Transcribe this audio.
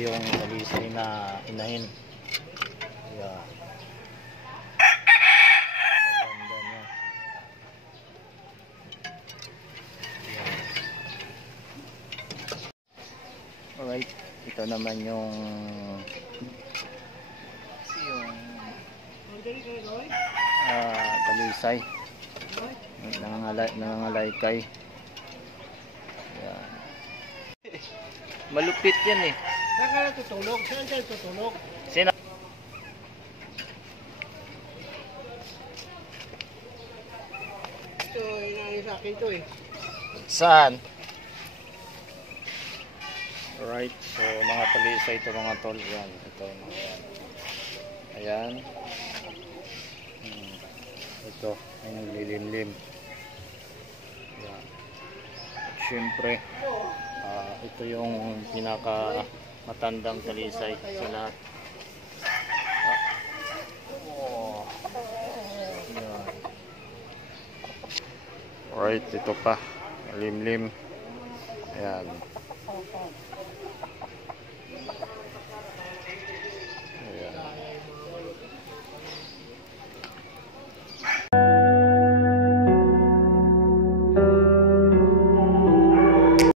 yung talisay na inahin. Ayan. Ganda niya. Ayan. Alright, ito naman yung talisay. Nangangalaykay. Ayan. Malupit yan eh. Saan ka natutulog? Saan ka natutulog? Sino? Ito, inaayos sa akin ito eh. Saan? Alright, so mga talisay ito mga tol. Yan, ito. Ayan. Ayan. Ito, ay naglilimlim. Ayan. At syempre, ito yung pinaka matandang talisay sa lahat. Ayan. Alright, ito pa. Limlim. Ayan.